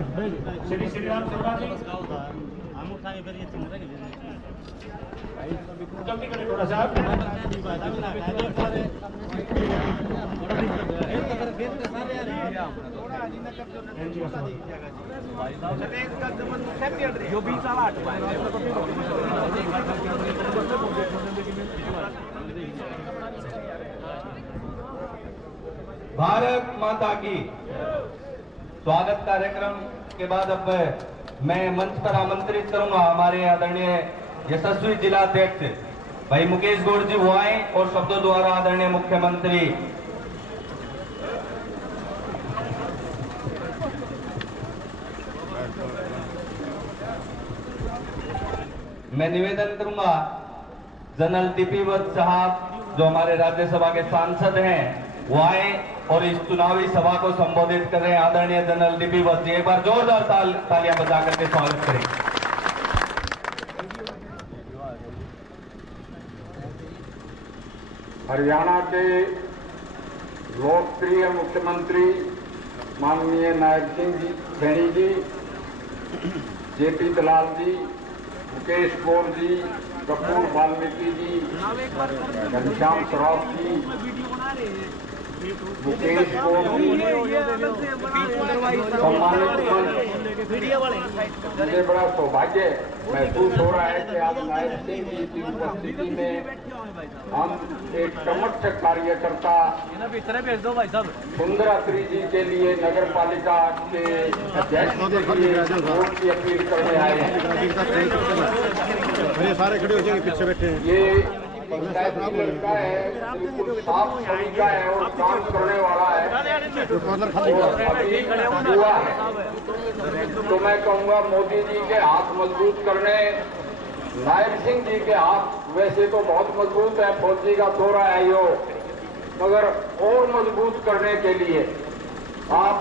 श्री श्रीराम सोना जी जल्दी करें थोड़ा सा। जो 20 साल 8 भारत माता की। स्वागत कार्यक्रम के बाद अब मैं मंच पर आमंत्रित करूंगा हमारे आदरणीय यशस्वी जिलाध्यक्ष भाई मुकेश गौड़ जी वो आए और शब्दों द्वारा आदरणीय मुख्यमंत्री मैं निवेदन करूंगा जनरल डीपी वत्स साहब जो हमारे राज्यसभा के सांसद हैं वो आए और इस चुनावी सभा को संबोधित कर रहे हैं। आदरणीय जनरल डीपी वत्स जी एक बार जोरदार तालियां बजा करके स्वागत करें। हरियाणा के लोकप्रिय मुख्यमंत्री माननीय नायब सिंह जी सैनी जी, जेपी दलाल जी, मुकेश गौड़ जी, कपूर वाल्मीकि जी, घनश्याम सराफ जी, मुकेश गौड़ जी, सम्मानित मुझे बड़ा सौभाग्य महसूस हो रहा है कि आज नायब सिंह जी की उपस्थिति में हम एक समक्ष कार्यकर्ता सुंदर अत्री जी के लिए नगर पालिका के अध्यक्ष के लिए वोट की अपील करने आए हैं। सारे खड़े हो जाएंगे, पीछे बैठे हैं। ये पंचायती लड़का है, बिल्कुल साफ तरीका है और काम करने वाला है और अभी हुआ है। तो मैं कहूँगा मोदी जी के हाथ मजबूत करने, नायब सिंह जी के हाथ वैसे तो बहुत मजबूत है, फौजी का थोड़ा है यो, मगर और मजबूत करने के लिए आप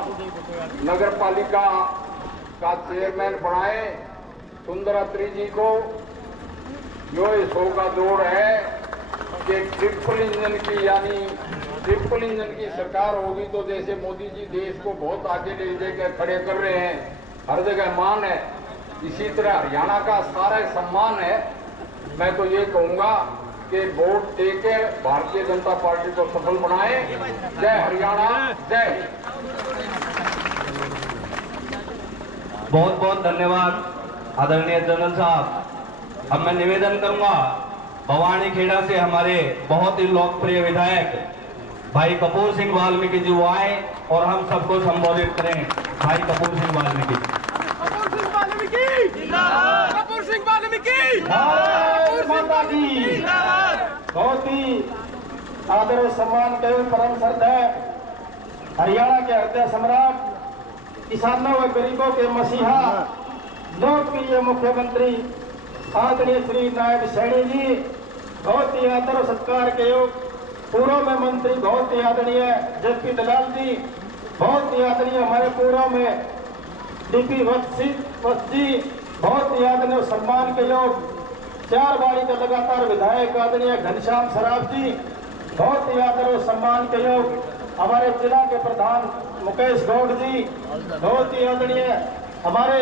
नगर पालिका का चेयरमैन बनाए सुंदर अत्री जी को। जो इस का दौर है कि ट्रिपल इंजन की यानी ट्रिपल इंजन की सरकार होगी तो जैसे मोदी जी देश को बहुत आगे ले जाकर खड़े कर रहे हैं, हर जगह मान है, इसी तरह हरियाणा का सारा सम्मान है। मैं तो ये कहूंगा कि वोट देके भारतीय जनता पार्टी को सफल बनाए। जय हरियाणा, जय। बहुत बहुत धन्यवाद आदरणीय जनरल साहब। अब मैं निवेदन करूंगा भवानी खेड़ा से हमारे बहुत ही लोकप्रिय विधायक भाई कपूर सिंह वाल्मीकि जी वो आए और हम सबको संबोधित करें। भाई कपूर सिंह वाल्मीकि। कपूर सिंह वाल्मीकि माता की बहुत ही आदर और सम्मान के परम श्रद्धा हरियाणा के हृदय सम्राट, किसानों व गरीबों के मसीहा, लोकप्रिय मुख्यमंत्री आदरणीय श्री नायब सैनी जी, बहुत ही आदर और सत्कार के योग पूर्व में मंत्री बहुत ही आदरणीय जेपी दलाल जी, बहुत ही आदरणीय हमारे पूर्व में डीपी वत्स जी, बहुत ही आदरणीय सम्मान के योग 4 बारी के लगातार विधायक आदरणीय घनश्याम सराफ जी, बहुत ही आदर और सम्मान के योग हमारे जिला के प्रधान मुकेश गौड़ जी, बहुत ही आदरणीय हमारे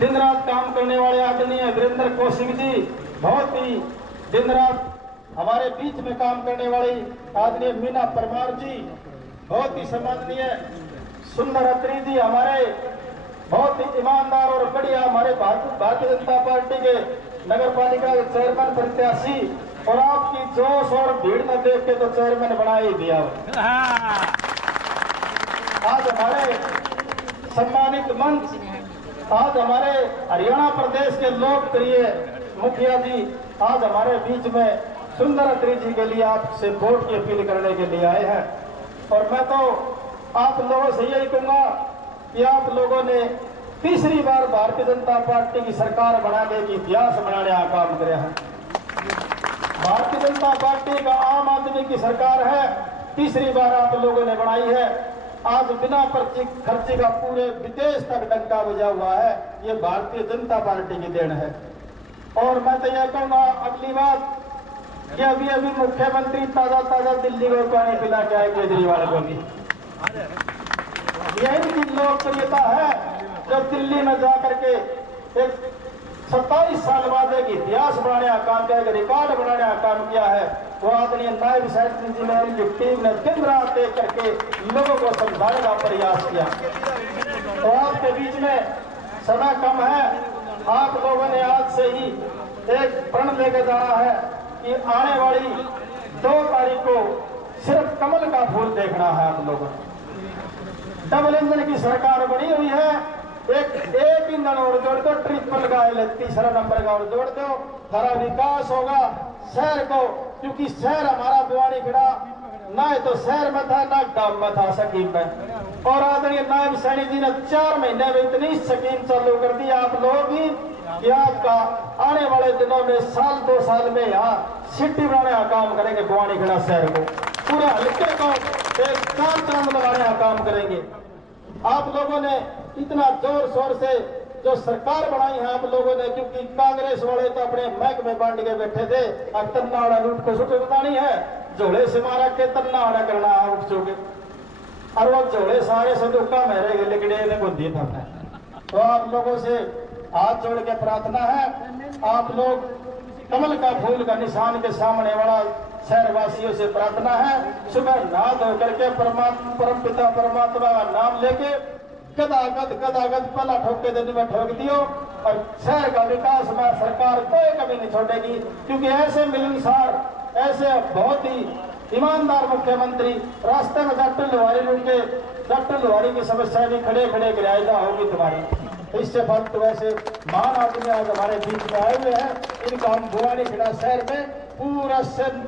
दिन रात काम करने वाले आदरणीय वीरेंद्र कौशिक जी, बहुत ही दिन रात हमारे बीच में काम करने वाली आदरणीय मीना परमार जी, बहुत ही सम्माननीय सुंदर अत्री जी, हमारे बहुत ही ईमानदार और बढ़िया हमारे भारतीय जनता पार्टी के नगर पालिका के चेयरमैन प्रत्याशी, और आपकी जोश और भीड़ न देख के तो चेयरमैन बना ही दिया। आज हमारे सम्मानित मंच, आज हमारे हरियाणा प्रदेश के लोकप्रिय मुखिया जी आज हमारे बीच में सुंदर अत्री जी के लिए आपसे वोट की अपील करने के लिए आए हैं। और मैं तो आप लोगों से यही कहूंगा कि आप लोगों ने तीसरी बार भारतीय जनता पार्टी की सरकार बनाने की इतिहास बनाने का काम किया है। भारतीय जनता पार्टी का आम आदमी की सरकार है, तीसरी बार आप लोगों ने बनाई है। आज बिना पर्ची खर्ची का पूरे विदेश तक डंका बजा हुआ है, ये भारतीय जनता पार्टी की देन है। और मैं तो यह कहूंगा अगली बात कि अभी अभी मुख्यमंत्री ताजा ताजा दिल्ली को पानी पिला के आए केजरीवाल को भी। यही की लोकप्रियता है जो दिल्ली में जाकर के एक 27 साल बाद एक इतिहास बनाने का काम किया, एक रिकॉर्ड बनाने का काम किया है। वो आदरणीय नायब सेक्रेटरी जी ने उनकी टीम ने दिन रात देख करके लोगों को समझाने का प्रयास किया। तो आपके बीच में समय कम है, आप लोगों ने आज से ही एक प्रण लेकर जाना है कि आने वाली 2 तारीख को सिर्फ कमल का फूल देखना है। आप लोगों ने डबल इंजन की सरकार बनी हुई है, एक ईंधन और जोड़ दो, ट्रिपल का तीसरा नंबर का और जोड़ दो, हरा विकास होगा शहर को, क्योंकि शहर हमारा बुआनी खड़ा ना तो शहर में था ना गांव में था स्कीम में। और आदरणीय नायब सैनी जी ने 4 महीने में इतनी स्कीम चालू कर दी आप लोगों की कि आपका आने वाले दिनों में साल 2 साल में यहाँ सिटी बनाने का काम करेंगे। बुआनी खड़ा शहर को पूरे हल्के को एक चांद लगाने का काम करेंगे। आप लोगों ने इतना जोर शोर से जो सरकार बनाई है आप लोगों ने, क्योंकि कांग्रेस वाले तो अपने महकमे बांट के बैठे थे, अब तन्ना वाला लूट को सुट बतानी है, झोले से मारा के तन्ना वाला करना है उठ चुके, और वो झोले सारे संदूका में रहेंगे लेकिन ये को दिए था। तो आप लोगों से हाथ जोड़ के प्रार्थना है, आप लोग कमल का फूल का निशान के सामने वाला शहरवासियों से प्रार्थना है, सुबह नहा धो करके परम पिता परमात्मा का नाम लेके गदागद पहला ठोक के दिन में ठोक दियो, और शहर का विकास में सरकार कोई कमी नहीं छोड़ेगी। क्योंकि ऐसे मिलनसार, ऐसे बहुत ही ईमानदार मुख्यमंत्री रास्ते में डॉक्टर लोहारी रुके, डॉक्टर लोहारी की समस्या भी खड़े खड़े गिरायदा होगी तुम्हारी। इससे फालतू वैसे महान आदमी आज हमारे बीच में आए हुए हैं, इनका हम बुआनी खड़ा शहर में पूरा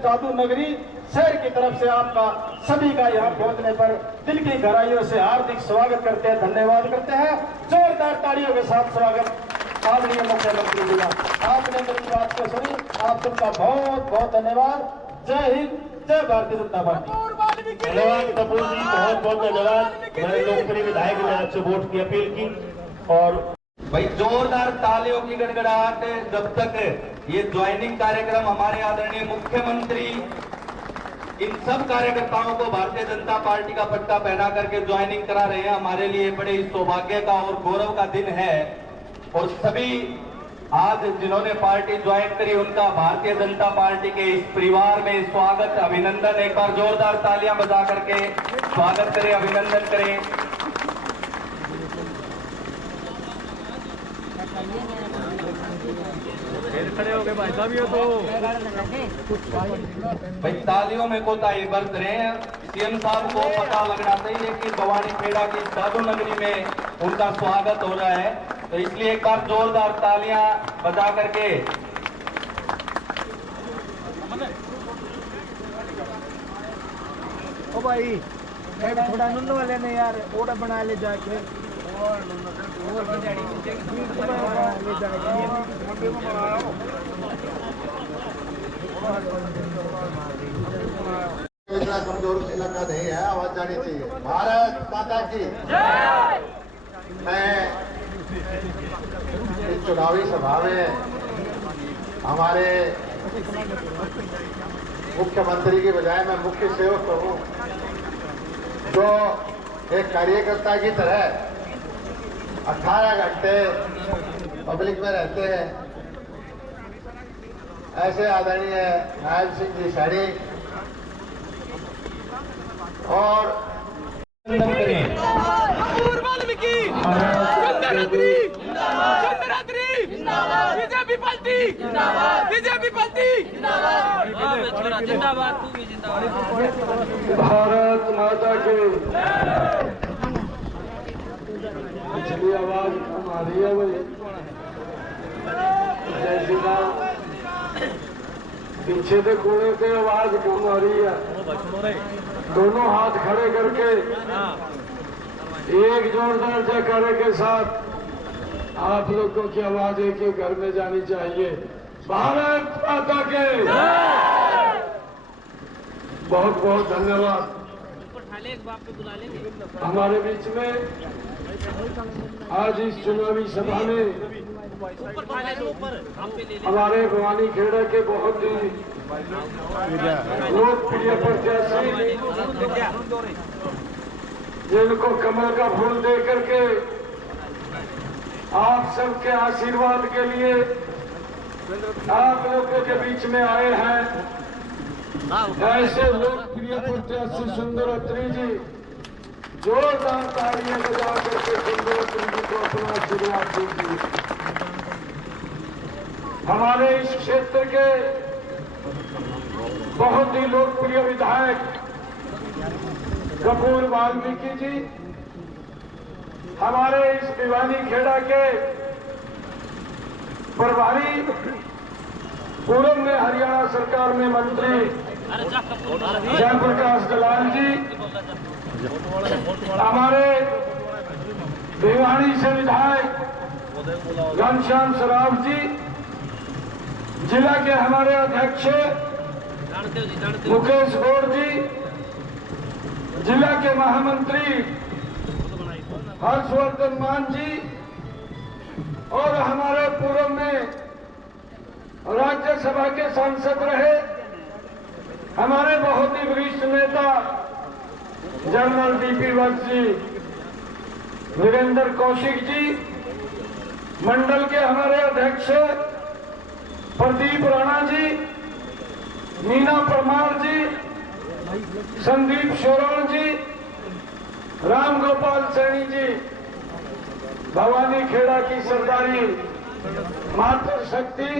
जादू नगरी शहर की तरफ से आपका सभी का यहाँ पहुंचने पर दिल की गहराइयों से हार्दिक स्वागत करते हैं, धन्यवाद करते हैं। जोरदार तालियों के साथ स्वागत आदरणीय मुख्यमंत्री जी का। आपने मेरी बात को सुनी, आप सबका बहुत बहुत धन्यवाद। जय हिंद, जय भारतीय जनता पार्टी। धन्यवाद कपूर जी, बहुत बहुत धन्यवाद। मेरे लोकप्रिय विधायक ने आपसे वोट की अपील की। और भाई जोरदार तालियों की गड़गड़ाहट जब तक ये ज्वाइनिंग कार्यक्रम हमारे आदरणीय मुख्यमंत्री इन सब कार्यकर्ताओं को भारतीय जनता पार्टी का पट्टा पहना करके ज्वाइनिंग करा रहे हैं, हमारे लिए बड़े सौभाग्य का और गौरव का दिन है। और सभी आज जिन्होंने पार्टी ज्वाइन करी उनका भारतीय जनता पार्टी के इस परिवार में स्वागत, अभिनंदन। एक बार जोरदार तालियां बजा करके स्वागत करें, अभिनंदन करें। खड़े हो गए भाई साहब, ये तो भाई तालियों में कोताही बरत रहे हैं। सीएम साहब को पता लगना चाहिए कि भवानी खेड़ा की जादू नगरी में उनका स्वागत हो रहा है, तो इसलिए एक बार जोरदार तालियां बजा करके ओ भाई थोड़ा नंद वाले ने यार ऑर्डर बना ले जाके इतना कमजोर इलाका नहीं है, आवाज जानी चाहिए। भारत माता की मैं इस चुनावी सभा में हमारे मुख्यमंत्री की बजाय मैं मुख्य सेवक हूँ, जो एक कार्यकर्ता की तरह 18 घंटे पब्लिक में रहते हैं, ऐसे आदरणीय नायब सिंह जी सैनी और बीजेपी पार्टी जिंदाबाद। भारत माता की पिछली आवाज कम आ रही है भाई, जय श्री राम। पीछे से कोने से आवाज कम आ रही है। दोनों हाथ खड़े करके एक जोरदार जयकारे के साथ आप लोगों की आवाज एक ही घर में जानी चाहिए। भारत माता के बहुत बहुत धन्यवाद। हमारे बीच में आज इस चुनावी सभा में हमारे भवानी खेड़ा के बहुत ही लोकप्रिय प्रत्याशी जिनको कमल का फूल दे करके आप सबके आशीर्वाद के लिए आप लोगों के बीच में आए हैं। ऐसे लोकप्रिय प्रत्याशी सुंदरत्री जी, जोरदार तालियां बजा करके सुंदरत्री जी को अपना आशीर्वाद दीजिए। हमारे इस क्षेत्र के बहुत ही लोकप्रिय विधायक कपूर वाल्मीकि जी, हमारे इस भिवानी खेड़ा के प्रभारी, पूर्व में हरियाणा सरकार में मंत्री जयप्रकाश दलाल जी, हमारे भिवानी से विधायक घनश्याम सराफ जी, जिला के हमारे अध्यक्ष मुकेश गौड़ जी, जिला के महामंत्री हर्षवर्धन मान जी, और हमारे पूर्व में राज्यसभा के सांसद रहे हमारे बहुत ही वरिष्ठ नेता जनरल डीपी वत्स जी, वीरेंद्र कौशिक जी, मंडल के हमारे अध्यक्ष प्रदीप राणा जी, मीना परमार जी, संदीप शोरण जी, राम गोपाल सैनी जी, भवानी खेड़ा की सरदारी मातृ शक्ति,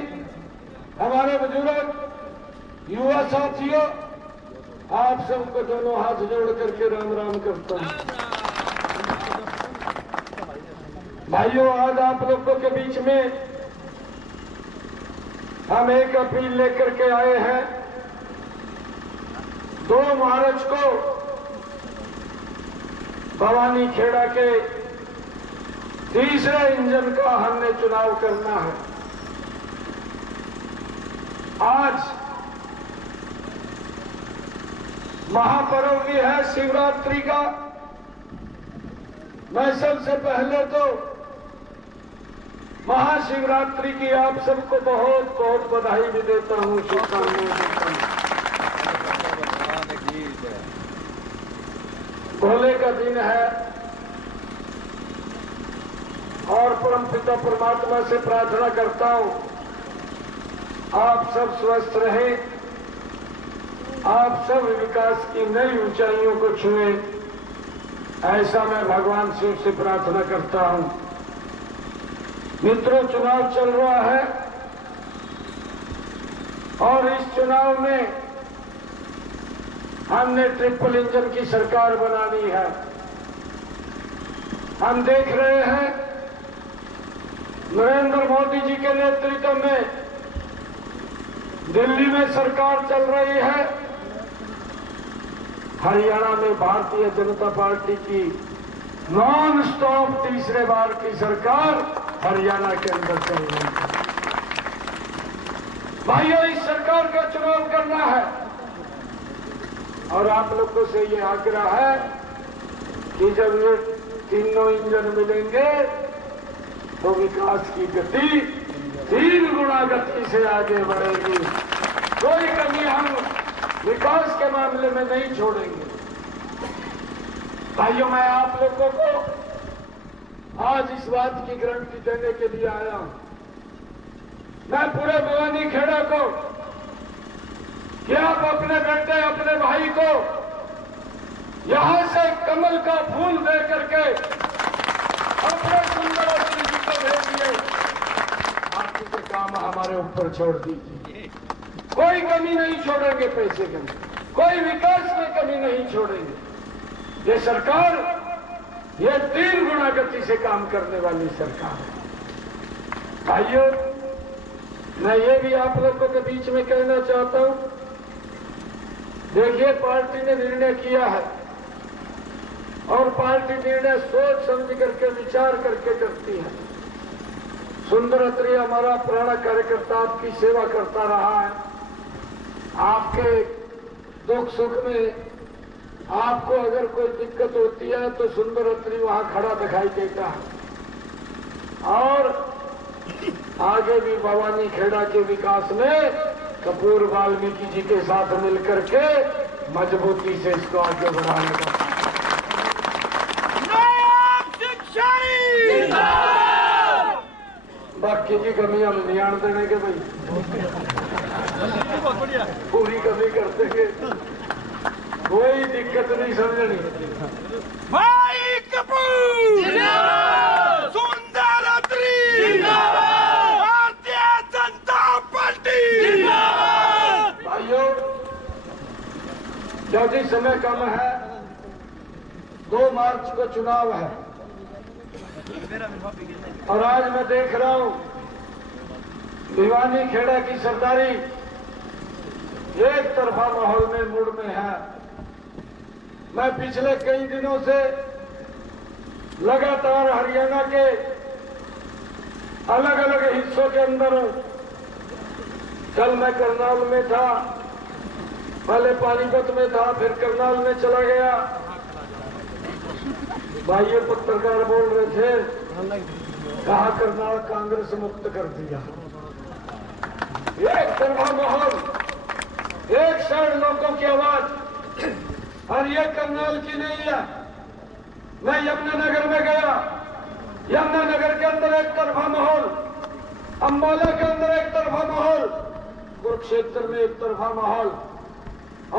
हमारे बुजुर्ग युवा साथियों, आप सबको दोनों हाथ जोड़ करके राम राम करता हूं। भाइयों, आज आप लोगों के बीच में हम एक अपील लेकर के आए हैं। 2 मार्च को भवानी खेड़ा के तीसरे इंजन का हमने चुनाव करना है। आज महापर्व भी है शिवरात्रि का। मैं सबसे पहले तो महाशिवरात्रि की आप सबको बहुत बहुत बधाई भी देता हूं, शुभकामनाएं देता हूं। भोले का दिन है और परमपिता परमात्मा से प्रार्थना करता हूं आप सब स्वस्थ रहें, आप सब विकास की नई ऊंचाइयों को छुएं, ऐसा मैं भगवान शिव से प्रार्थना करता हूं। मित्रों, चुनाव चल रहा है और इस चुनाव में हमने ट्रिपल इंजन की सरकार बनानी है। हम देख रहे हैं नरेंद्र मोदी जी के नेतृत्व में दिल्ली में सरकार चल रही है, हरियाणा में भारतीय जनता पार्टी की नॉन स्टॉप तीसरे बार की सरकार हरियाणा के अंदर चल रही है। भाइयों, इस सरकार का चुनाव करना है और आप लोगों से ये आग्रह है कि जब ये तीनों इंजन मिलेंगे तो विकास की गति 3 गुना गति से आगे बढ़ेगी। कोई कमी हम विकास के मामले में नहीं छोड़ेंगे। भाइयों, मैं आप लोगों को आज इस बात की गारंटी देने के लिए आया हूं। मैं पूरे भवानी खेड़ा को कि आप अपने बेटे, अपने भाई को यहां से कमल का फूल दे करके अपने सुंदरवती जी को भेजिए। बाकी के काम हमारे ऊपर छोड़ दीजिए। कोई कमी नहीं छोड़ेंगे, पैसे की कोई विकास में कमी नहीं छोड़ेंगे। ये सरकार, ये 3 गुना गति से काम करने वाली सरकार है। भाइयों, मैं ये भी आप लोगों के बीच में कहना चाहता हूं, देखिए, पार्टी ने निर्णय किया है और पार्टी निर्णय सोच समझ करके, विचार करके करती है। सुंदरत्री हमारा पुराना कार्यकर्ता आपकी सेवा करता रहा है। आपके दुख सुख में आपको अगर कोई दिक्कत होती है तो सुंदरत्री वहां खड़ा दिखाई देता है। और आगे भी भवानी खेड़ा के विकास में कपूर वाल्मीकि जी के साथ मिलकर के मजबूती से इसको आगे बढ़ाने का। बाकी की कमियां हम नहीं आन देने के भाई, पूरी कमी कर देंगे, कोई दिक्कत नहीं समझनी। भाई कपूर सुंदर अत्री भारतीय जनता पार्टी भाइयों, क्योंकि समय कम है, 2 मार्च को चुनाव है और आज मैं देख रहा हूं भिवानी खेड़ा की सरदारी एक तरफा माहौल में मूड में है। मैं पिछले कई दिनों से लगातार हरियाणा के अलग अलग हिस्सों के अंदर हूं। कल मैं करनाल में था, पहले पानीपत में था, फिर करनाल में चला गया। भाइयों पत्रकार बोल रहे थे, कहा करनाल कांग्रेस मुक्त कर दिया। एक तरफा माहौल, एक साइड लोगों की आवाज, और ये करनाल की नहीं है। मैं यमुनानगर में गया, यमुनानगर के अंदर एक तरफा माहौल, अंबाला के अंदर एक तरफा माहौल, कुरुक्षेत्र में एक तरफा माहौल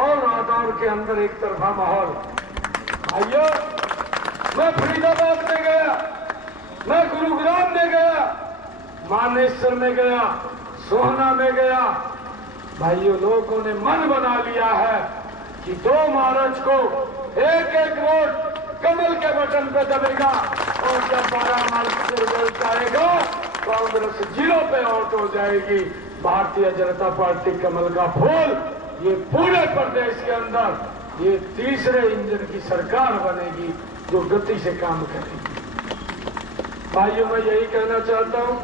और रादौर के अंदर एक तरफा माहौल। भाइयों, मैं फरीदाबाद में गया, मैं गुरुग्राम में गया, मानेसर में गया, सोहना में गया। भाइयों, लोगों ने मन बना लिया है कि 2 मार्च को एक एक वोट कमल के बटन पे दबेगा और जब 12 मार्च को रिजल्ट आएगा कांग्रेस 0 पे आउट हो जाएगी। भारतीय जनता पार्टी कमल का फूल ये पूरे प्रदेश के अंदर ये तीसरे इंजन की सरकार बनेगी जो गति से काम करेगी। भाइयों, मैं यही कहना चाहता हूं,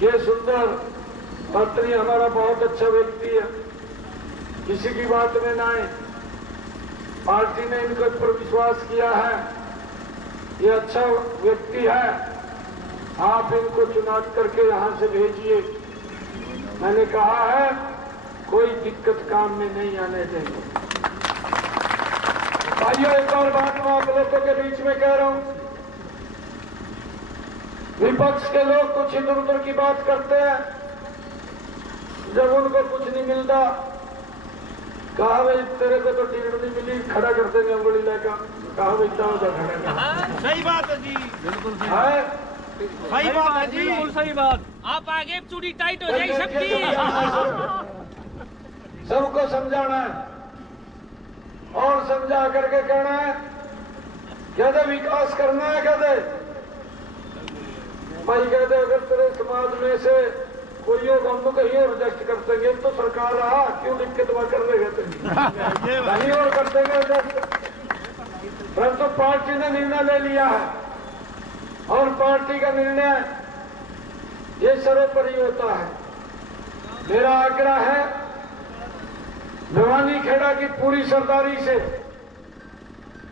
ये सुंदर अत्री हमारा बहुत अच्छा व्यक्ति है, किसी की बात में ना आए। पार्टी ने इनके पर विश्वास किया है, ये अच्छा व्यक्ति है, आप इनको चुनाव करके यहां से भेजिए। मैंने कहा है कोई दिक्कत काम में नहीं आने देंगे। भाइयों, एक और बात मैं आप लोगों के बीच में कह रहा हूं, विपक्ष के लोग कुछ इधर उधर की बात करते हैं, जब उनको कुछ नहीं मिलता कहा भाई तेरे को तो टिकट नहीं मिली, खड़ा कर देंगे अंगुली लेकर। कहा भाई इतना खड़ा कर। सही बात है जी, बिल्कुल है सही बात है जी, बिल्कुल सही बात। आप आगे चूड़ी टाइट हो जाएगी सबकी। सबको समझाना है और समझा करके कहना है, कहते विकास करना है, कहते भाई, कहते अगर तेरे समाज में से कोई होगा हम तो कहीं और रिजेक्ट कर देंगे, तो सरकार रहा क्यों दिक्कत वहां कर देगा, कहीं और कर देंगे रिजेक्ट। परंतु पार्टी ने निर्णय ले लिया है और पार्टी का निर्णय ये सर्वोपरि होता है। मेरा आग्रह है भिवानी खेड़ा की पूरी सरदारी से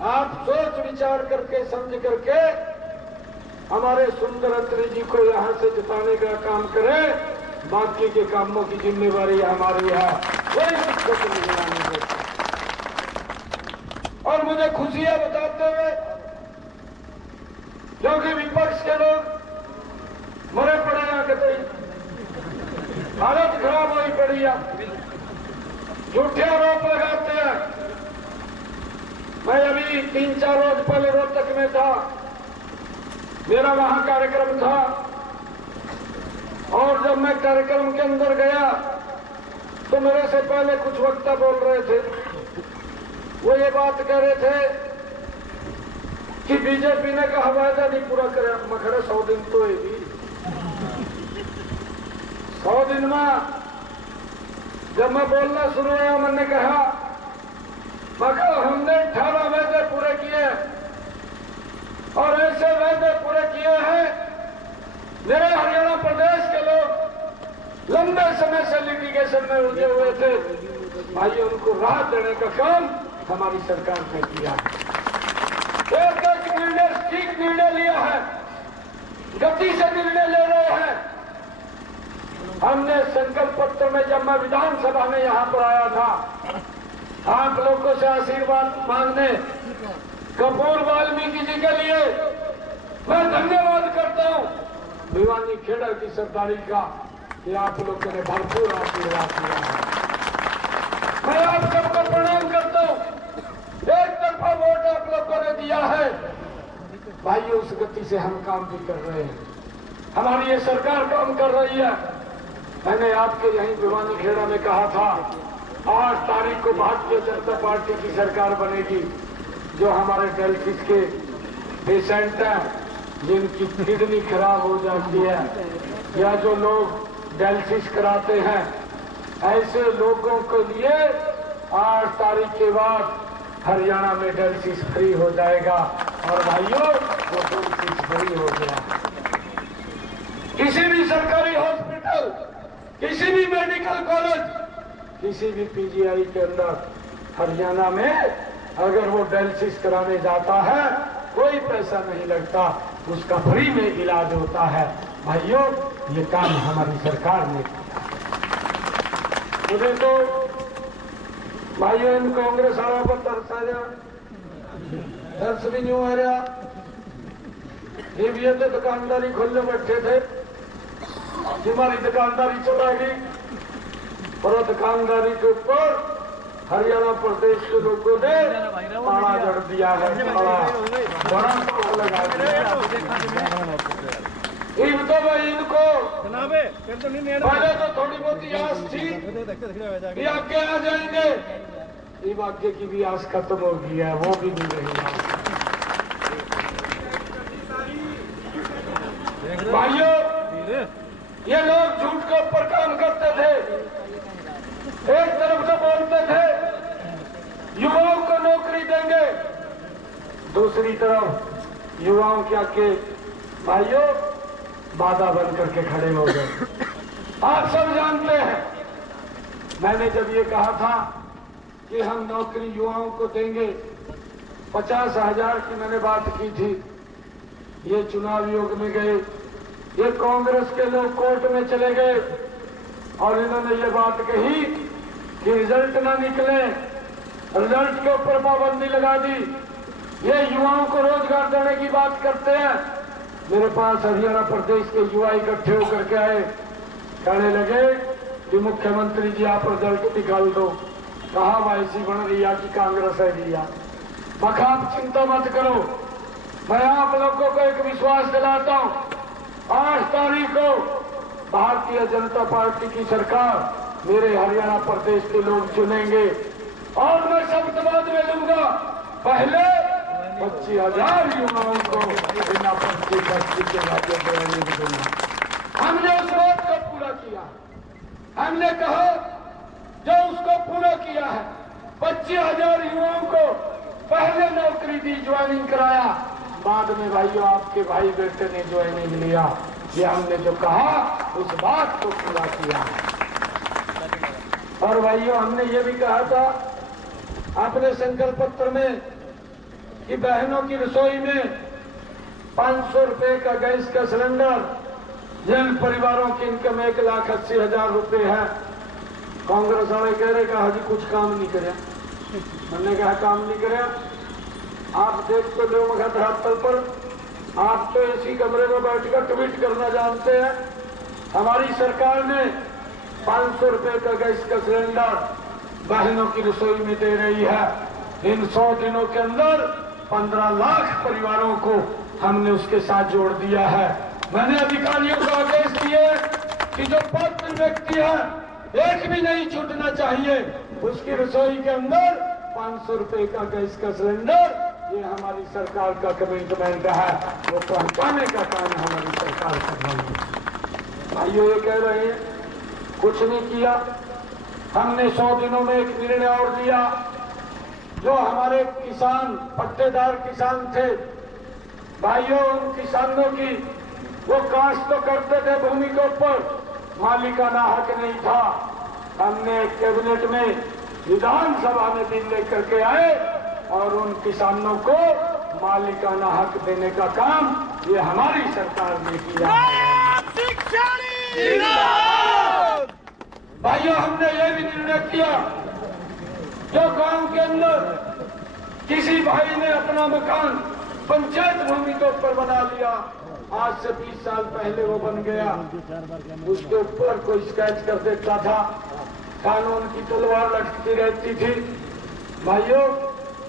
आप सोच विचार करके समझ करके हमारे सुंदर अत्री जी को यहां से जिताने का काम करें। बाकी के कामों की जिम्मेवारी हमारी है, कोई दिक्कत नहीं आने देती। और मुझे खुशियां बताते हुए, क्योंकि विपक्ष के लोग मरे पड़े हैं, कहते हालत खराब हुई पड़ी है, झूठे आरोप लगाते हैं। मैं अभी 3-4 रोज पहले रोहतक में था, मेरा वहां कार्यक्रम था और जब मैं कार्यक्रम के अंदर गया तो मेरे से पहले कुछ वक्ता बोल रहे थे, वो ये बात कह रहे थे कि बीजेपी ने कहा वायदा नहीं पूरा करे। मैं खड़े 100 दिन तो है 100 दिन में जब मैं बोलना शुरू हुआ मैंने कहा मगर हमने 18 वायदे पूरे किए और ऐसे वायदे पूरे किए हैं मेरे हरियाणा प्रदेश के लोग लंबे समय से लिटिगेशन में उलझे हुए थे। भाई उनको राहत देने का काम हमारी सरकार ने किया। एक निर्णय ठीक निर्णय लिया है, गति से निर्णय ले रहे हैं। हमने संकल्प पत्र में जब मैं विधानसभा में यहां पर आया था आप लोगों से आशीर्वाद मांगने कपूर वाल्मीकि जी के लिए मैं धन्यवाद करता हूं। भिवानी खेड़ा की सरदारी का कि आप लोगों ने भरपूर आशीर्वाद दिया है। मैं आप सबको प्रणाम करता हूँ। एक तरफा वोट आप लोगों ने दिया है भाइयों, उस गति से हम काम भी कर रहे हैं। हमारी ये सरकार काम कर रही है। मैंने आपके यहीं भिवानी खेड़ा में कहा था 8 तारीख को भारतीय जनता पार्टी की सरकार बनेगी। जो हमारे डायलिसिस के पेशेंट हैं, जिनकी किडनी खराब हो जाती है, या जो लोग डायलिसिस कराते हैं, ऐसे लोगों के लिए 8 तारीख के बाद हरियाणा में डायलिसिस फ्री हो जाएगा। और भाइयों, वो डायलिसिस फ्री हो गया। किसी भी सरकारी हॉस्पिटल, किसी भी मेडिकल कॉलेज, किसी भी पीजीआई के अंदर हरियाणा में अगर वो डायलिसिस कराने जाता है, कोई पैसा नहीं लगता, उसका फ्री में इलाज होता है। भाइयों, ये काम हमारी सरकार ने किया। मुझे तो भाइयों इन कांग्रेस वालों पर तरस आ रहा, दर्श भी नहीं आ रहा। ये भी तो दुकानदारी खोलने बैठे थे, हमारी दुकानदारी चलाएगी, और दुकानदारी के ऊपर हरियाणा प्रदेश के लोगों ने ताला जड़ दिया है, बड़ा टोल लगा दिया। इन तो भाई इनको पहले तो थोड़ी बहुत आस थी कि आगे आ जाएंगे, अब आगे की भी आस खत्म हो गई है, वो भी नहीं रही। भाइयों, ये लोग झूठ के ऊपर काम करते थे। एक तरफ से बोलते थे युवाओं को नौकरी देंगे, दूसरी तरफ युवाओं के आगे भाइयों बाधा बन करके खड़े हो गए। आप सब जानते हैं, मैंने जब ये कहा था कि हम नौकरी युवाओं को देंगे, 50,000 की मैंने बात की थी। ये चुनाव योग में गए, ये कांग्रेस के लोग कोर्ट में चले गए और इन्होंने ये बात कही कि रिजल्ट ना निकले, रिजल्ट के ऊपर पाबंदी लगा दी। ये युवाओं को रोजगार देने की बात करते हैं। मेरे पास हरियाणा प्रदेश के युवा इकट्ठे होकर के आए, कहने लगे कि मुख्यमंत्री जी आप रिजल्ट निकाल दो। कहा वैसी बन रही है कि कांग्रेस है दिया। मखा आप चिंता मत करो, मैं आप लोगों को एक विश्वास दिलाता हूं, 8 तारीख को भारतीय जनता पार्टी की सरकार मेरे हरियाणा प्रदेश के लोग चुनेंगे। और मैं शब्द बाद में लूंगा, पहले 25,000 युवाओं को बिना पर्ची के राज्य में दूंगा। हमने उस बात को पूरा किया, हमने कहा जो उसको पूरा किया है। 25,000 युवाओं को पहले नौकरी दी, ज्वाइनिंग कराया, बाद में भाइयों आपके भाई बेटे ने ज्वाइनिंग लिया। ये हमने जो कहा उस बात को पूरा किया। और भाइयों, हमने ये भी कहा था अपने संकल्प पत्र में कि बहनों की रसोई में 500 रुपए का गैस का सिलेंडर, जिन परिवारों की इनकम 1,80,000 रुपए है। कांग्रेस वाले कह रहे कहा जी कुछ काम नहीं करे। हमने कहा काम नहीं करे, आप देख तो लो मगर धरातल पर, आप तो इसी कमरे में बैठकर ट्वीट करना जानते हैं। हमारी सरकार ने 500 रुपए का गैस का सिलेंडर बहनों की रसोई में दे रही है। इन 100 दिनों के अंदर 15 लाख परिवारों को हमने उसके साथ जोड़ दिया है। मैंने अधिकारियों को आदेश दिए कि जो पात्र व्यक्ति है, एक भी नहीं छूटना चाहिए, उसकी रसोई के अंदर 500 रुपए का गैस का सिलेंडर, ये हमारी सरकार का कमिटमेंट है, वो पहुंचाने का काम हमारी सरकार कर रही है। भाइयों, ये कह रहे हैं कुछ नहीं किया। हमने 100 दिनों में एक निर्णय और लिया, जो हमारे किसान, पट्टेदार किसान थे भाइयों, उन किसानों की वो काश्त तो करते थे भूमि के ऊपर, मालिकाना हक नहीं था। हमने कैबिनेट में, विधानसभा में बिल लेकर के आए और उन किसानों को मालिकाना हक देने का काम ये हमारी सरकार ने किया है। भाइयों, हमने ये भी निर्णय किया, जो गांव के अंदर किसी भाई ने अपना मकान पंचायत भूमि के ऊपर बना लिया। आज से 20 साल पहले वो बन गया, उसके ऊपर कोई स्केच कर देता था, कानून की तलवार लटकती रहती थी। भाइयों,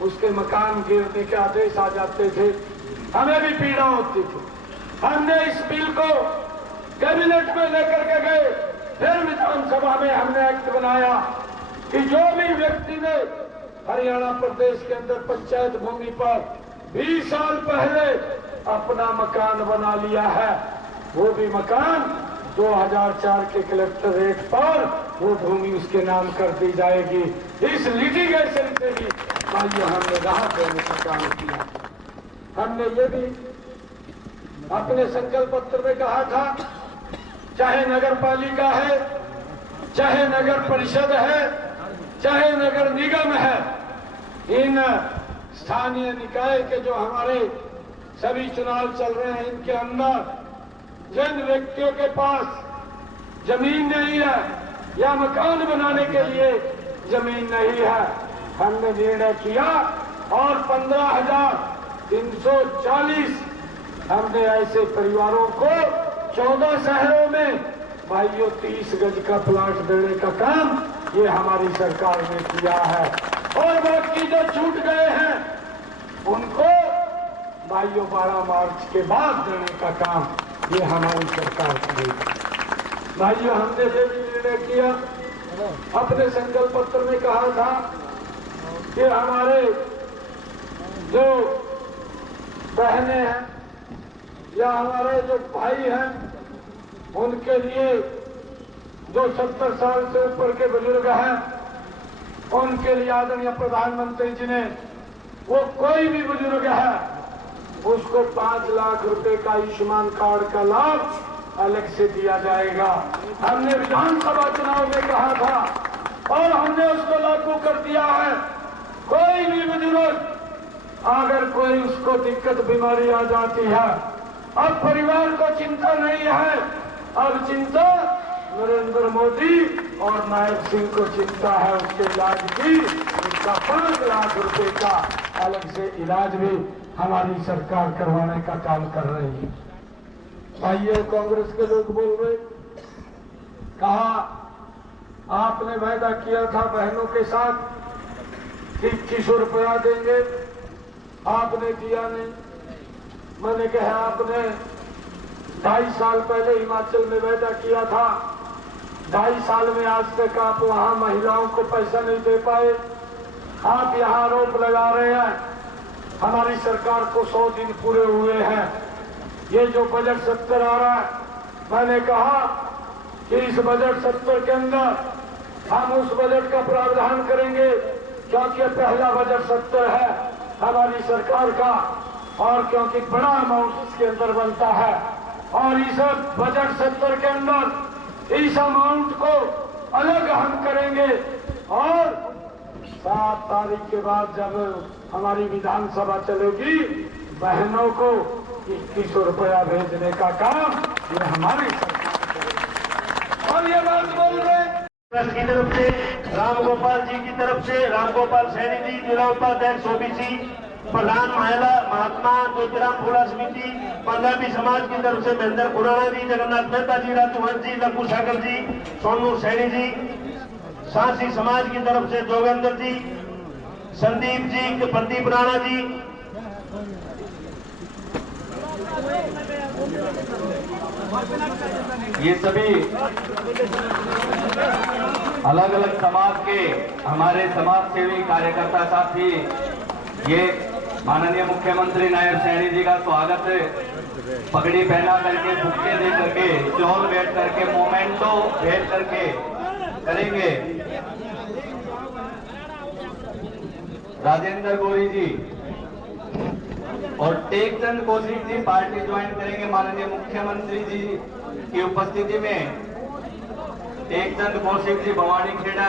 उसके मकान गिरने के आदेश आ जाते थे, हमें भी पीड़ा होती थी। हमने इस बिल को कैबिनेट में लेकर के गए, फिर विधानसभा में हमने एक्ट बनाया कि जो भी व्यक्ति ने हरियाणा प्रदेश के अंदर पंचायत भूमि पर 20 साल पहले अपना मकान बना लिया है, वो भी मकान 2004 के कलेक्टर रेट पर वो भूमि उसके नाम कर दी जाएगी। इस लिटिगेशन से भी भाइयों हमने राहत देने का काम किया। हमने ये भी अपने संकल्प पत्र में कहा था, चाहे नगर पालिका है, चाहे नगर परिषद है, चाहे नगर निगम है, इन स्थानीय निकाय के जो हमारे सभी चुनाव चल रहे हैं, इनके अंदर जिन व्यक्तियों के पास जमीन नहीं है या मकान बनाने के लिए जमीन नहीं है, हमने निर्णय किया और 15,340 हमने ऐसे परिवारों को 14 शहरों में भाइयों 30 गज का प्लाट देने का काम ये हमारी सरकार ने किया है। और बाकी जो छूट गए हैं उनको भाइयों 12 मार्च के बाद देने का काम ये हमारी सरकार करेगी। भाइयों, हमने ये भी निर्णय किया, अपने संकल्प पत्र में कहा था कि हमारे जो बहनें हैं या हमारे जो भाई हैं, उनके लिए जो 70 साल से ऊपर के बुजुर्ग हैं, उनके लिए आदरणीय प्रधानमंत्री जी ने वो कोई भी बुजुर्ग है उसको 5 लाख रुपए का आयुष्मान कार्ड का लाभ अलग से दिया जाएगा। हमने विधानसभा चुनाव में कहा था और हमने उसको लागू कर दिया है। कोई भी बुजुर्ग अगर कोई उसको दिक्कत बीमारी आ जाती है, अब परिवार को चिंता नहीं है, अब चिंता नरेंद्र मोदी और नायब सिंह को चिंता है उसके इलाज की। उसका 5 लाख रुपए का अलग से इलाज भी हमारी सरकार करवाने का काम कर रही है। भाइयों, कांग्रेस के लोग बोल रहे, कहा आपने वायदा किया था बहनों के साथ कि 2100 रुपया देंगे, आपने दिया नहीं। मैंने कहा आपने 2.5 साल पहले हिमाचल में वायदा किया था, 2.5 साल में आज तक आप वहां महिलाओं को पैसा नहीं दे पाए। आप यहां आरोप लगा रहे हैं हमारी सरकार को 100 दिन पूरे हुए हैं। ये जो बजट 70 आ रहा है, मैंने कहा कि इस बजट 70 के अंदर हम उस बजट का प्रावधान करेंगे, क्योंकि पहला बजट 70 है हमारी सरकार का, और क्योंकि बड़ा अमाउंट इसके अंदर बनता है, और इस बजट 70 के अंदर इस अमाउंट को अलग हम करेंगे। और 7 तारीख के बाद जब हमारी विधानसभा चलेगी, बहनों को 2100 रुपया भेजने का काम ये हमारी सरकार करेगी। और ये बात बोल रहे ट्रस्ट की तरफ से रामगोपाल जी की तरफ से रामगोपाल सैनी जी, जिला उपाध्यक्ष ओबीसी, प्रधान महिला महात्मा ज्योतिराम फूला समिति, पंजाबी समाज की तरफ से महेंद्र खुराना जी, जगन्नाथ मेहता जी, राजवंश जी, लघु सागर जी, सोनू सैनी जी, सासी समाज की तरफ से जोगेंद्र जी, संदीप जी, प्रदीप राणा जी, ये सभी अलग अलग समाज के हमारे समाज सेवी कार्यकर्ता साथी, ये माननीय मुख्यमंत्री नायब सैनी जी का स्वागत पगड़ी पहना करके, बुक्के दे करके, चौल बैठ करके, मोमेंटो भेज करके करेंगे। राजेंद्र गोरी जी और टेकचंद कौशिक जी पार्टी ज्वाइन करेंगे माननीय मुख्यमंत्री जी की उपस्थिति में। टेकचंद कौशिक जी भवानीखेड़ा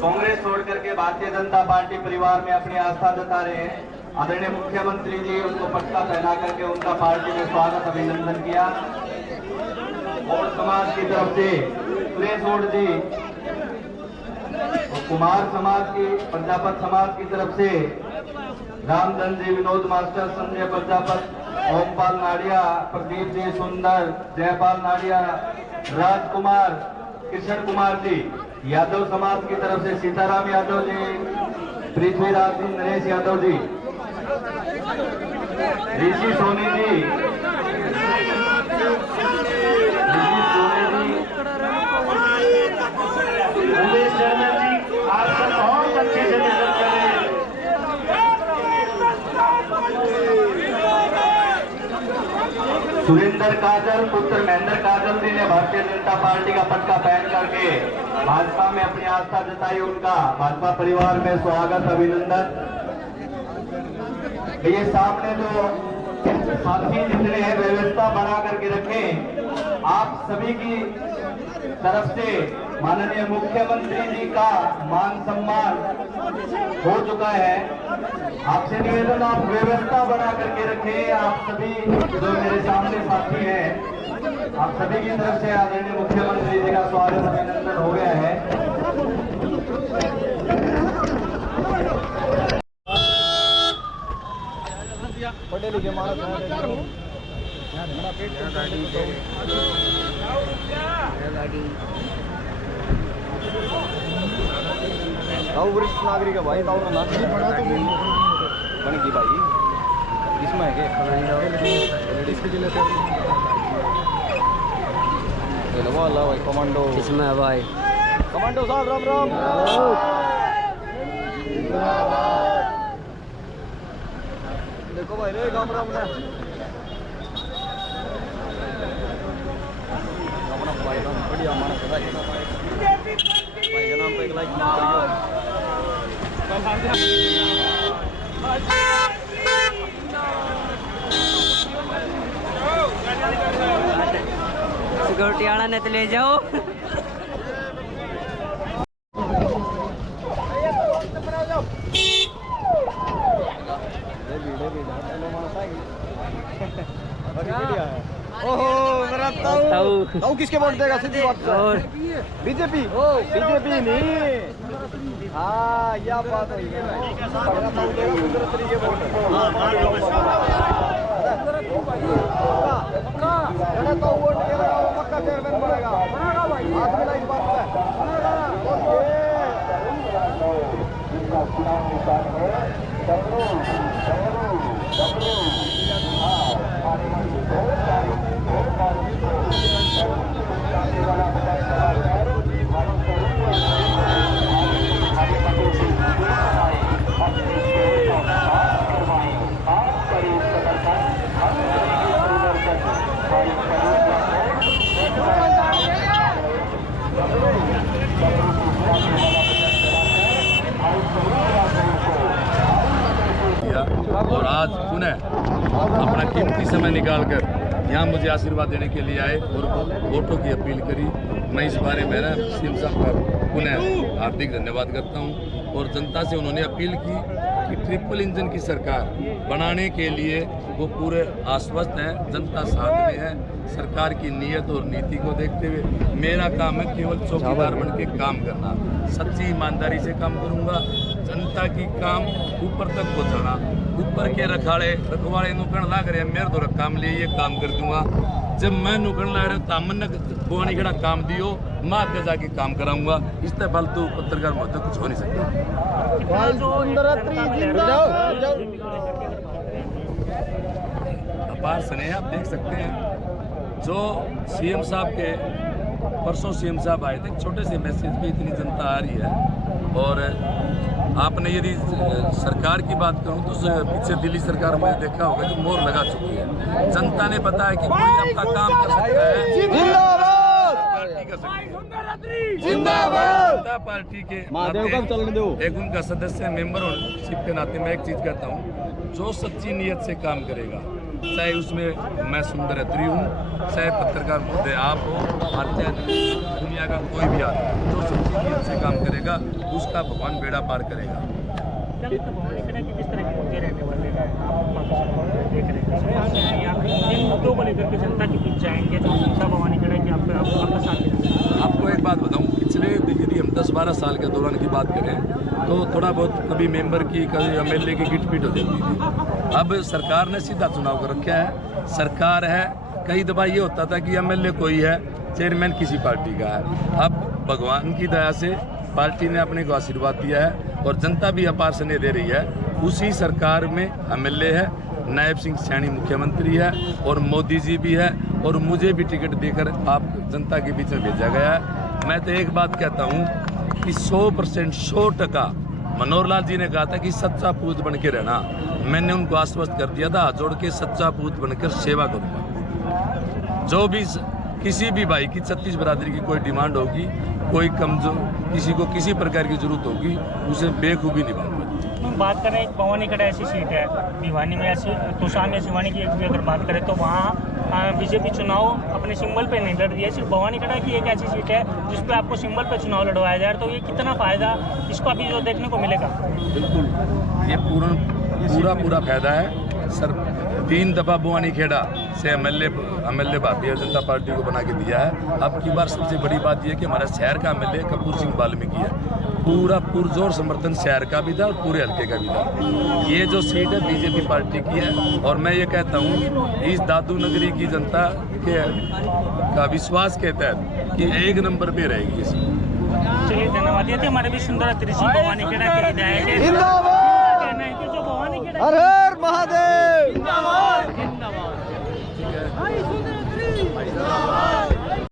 कांग्रेस छोड़ करके भारतीय जनता पार्टी परिवार में अपनी आस्था जता रहे हैं। आदरणीय मुख्यमंत्री जी उनको पट्टा पहना करके उनका पार्टी में स्वागत अभिनंदन किया। और समाज की तरफ से सुरेश ओड जी, कुमार समाज की, प्रजापत समाज की तरफ से रामचंद्र जी, विनोद मास्टर, संजय प्रजापत, ओमपाल नाडिया, प्रदीप जी सुंदर, जयपाल नाडिया, राजकुमार, किशन कुमार जी, यादव समाज की तरफ से सीताराम यादव जी, पृथ्वीराज जी, नरेश यादव जी, ऋषि सोनी जी, उमेश शर्मा जी, आप सब बहुत अच्छे से मेहनत कर रहे हैं। सुरेंद्र काजल, पुत्र महेंद्र काजल जी ने भारतीय जनता पार्टी का पटका पहन करके भाजपा में अपनी आस्था जताई। उनका भाजपा परिवार में स्वागत, अभिनंदन। ये सामने जो साथी जितने हैं व्यवस्था बना करके रखें। आप सभी की तरफ से माननीय मुख्यमंत्री जी का मान सम्मान हो चुका है। आपसे निवेदन, आप व्यवस्था बना करके रखें। आप सभी जो मेरे सामने साथी हैं, आप सभी की तरफ से आदरणीय मुख्यमंत्री जी का स्वागत, अभिनंदन हो गया है। पढ़े लिखे मानस वरिष्ठ नागरिक है भाई, नागरिक बना तो बन गई भाई। इसमें है इसके जिले से भाई कमांडो, इसमें है भाई कमांडो साहब, राम राम। देखो भाई रे राम राम ने अपना भाई का बढ़िया मानस है भाई का नाम पे एक लाइक सिक्योरिटी वाला ने तो ले जाओ। ओहो मेरा ताऊ किसके वोट देगा? सीधी बात और बीजेपी, बीजेपी नहीं। हाँ यह बात है, वोट पक्का चेयरमैन बनेगा। आज मिला इस बात और आज पुनः अपना कीमती समय निकालकर यहाँ मुझे आशीर्वाद देने के लिए आए और वोटों की अपील करी। मैं इस बारे में ना सीएम साहब का पुनः हार्दिक धन्यवाद करता हूँ। और जनता से उन्होंने अपील की कि ट्रिपल इंजन की सरकार बनाने के लिए वो पूरे आश्वस्त हैं, जनता साथ में है। सरकार की नीयत और नीति को देखते हुए मेरा काम है केवल चौकीदार बन के काम करना। सच्ची ईमानदारी से काम करूँगा, जनता की काम ऊपर तक पहुँचाना। ऊपर के रखवाड़े नुकड़ ला करे मेरे तो काम लिए ये काम कर दूंगा। जब मैं नुकड़ ला रहा तो मन बोनी खड़ा काम दियो, मैं आगे जाके काम कराऊंगा। इस तरह फालतू पत्रकार महत्व कुछ हो नहीं सकता। अपार स्नेह आप देख सकते हैं। जो सीएम साहब के परसों सीएम साहब आए थे, छोटे से मैसेज पे इतनी जनता आ रही है। और आपने यदि सरकार की बात करूं तो पीछे दिल्ली सरकार में देखा होगा कि मोहर लगा चुकी है। जनता ने बताया कि कोई आपका काम कर सकता है, पार्टी कर सकती है। जनता पार्टी के नाते एक उनका सदस्य मेंबर शिप के नाते मैं एक चीज कहता हूँ, जो सच्ची नीयत से काम करेगा, चाहे उसमें मैं सुंदर अत्री हूँ, चाहे पत्रकार महोदय आप हो, भारतीय दुनिया का कोई भी आदमी जो सच्ची नीयत से काम करेगा उसका भगवान बेड़ा पार करेगा। किस तरह के मुद्दे रहने वाले हैं आप देख रहे हैं, इन मुद्दों को लेकर के जनता के बीच जाएंगे जो शिक्षा भवानी करेंगे आपका साथ देंगे। आपको एक बात बताऊं, पिछले यदि हम 10 12 साल के दौरान की बात करें तो थोड़ा बहुत कभी मेंबर की कभी एमएलए की गिटपिट हो जाती थी। अब सरकार ने सीधा चुनाव कर रखा है, सरकार है। कई दफा ये होता था कि एमएलए कोई है, चेयरमैन किसी पार्टी का है। अब भगवान की दया से पार्टी ने अपने को आशीर्वाद दिया है और जनता भी अपार स्नेह दे रही है। उसी सरकार में एमएलए है, नायब सिंह सैनी मुख्यमंत्री है और मोदी जी भी है और मुझे भी टिकट देकर आप जनता के बीच में भेजा गया है। मैं तो एक बात कहता हूँ कि 100% 100% मनोहर लाल जी ने कहा था कि सच्चा पूत बन के रहना। मैंने उनको आश्वस्त कर दिया था, हाथ जोड़ के सच्चा पूत बनकर सेवा करूँगा। जो भी किसी भी भाई की छत्तीस बरादरी की कोई डिमांड होगी, कोई कमजोर किसी को किसी प्रकार की जरूरत होगी, उसे बेखूबी निभाऊंगा। बात करें भवानी खड़ा ऐसी सीट है, भिवानी में ऐसी, तोसा में सिवानी की भी अगर बात करें तो वहाँ बीजेपी चुनाव अपने सिंबल पे नहीं लड़ रही है। सिर्फ भवानी खड़ा की एक ऐसी सीट है जिस पे आपको सिंबल पे चुनाव लड़वाया जाए, तो ये कितना फायदा इसको अभी जो देखने को मिलेगा? बिल्कुल, ये पूरा फायदा है सर। 3 दफा भवानी खेड़ा से एमएलए भारतीय जनता पार्टी को बना के दिया है। अब की बार सबसे बड़ी बात यह है कि हमारा शहर का एमएलए कपूर सिंह वाल्मीकि है। पूरा पुरजोर समर्थन शहर का भी था और पूरे हल्के का भी था। ये जो सीट है बीजेपी पार्टी की है और मैं ये कहता हूँ इस दादू नगरी की जनता का विश्वास के तहत कि 1 नंबर पे रहेगी ये सीट। चलिए, धन्यवाद। ये थे हमारे भी सुंदर त्रिशी भवानी खेड़ा के विधायक।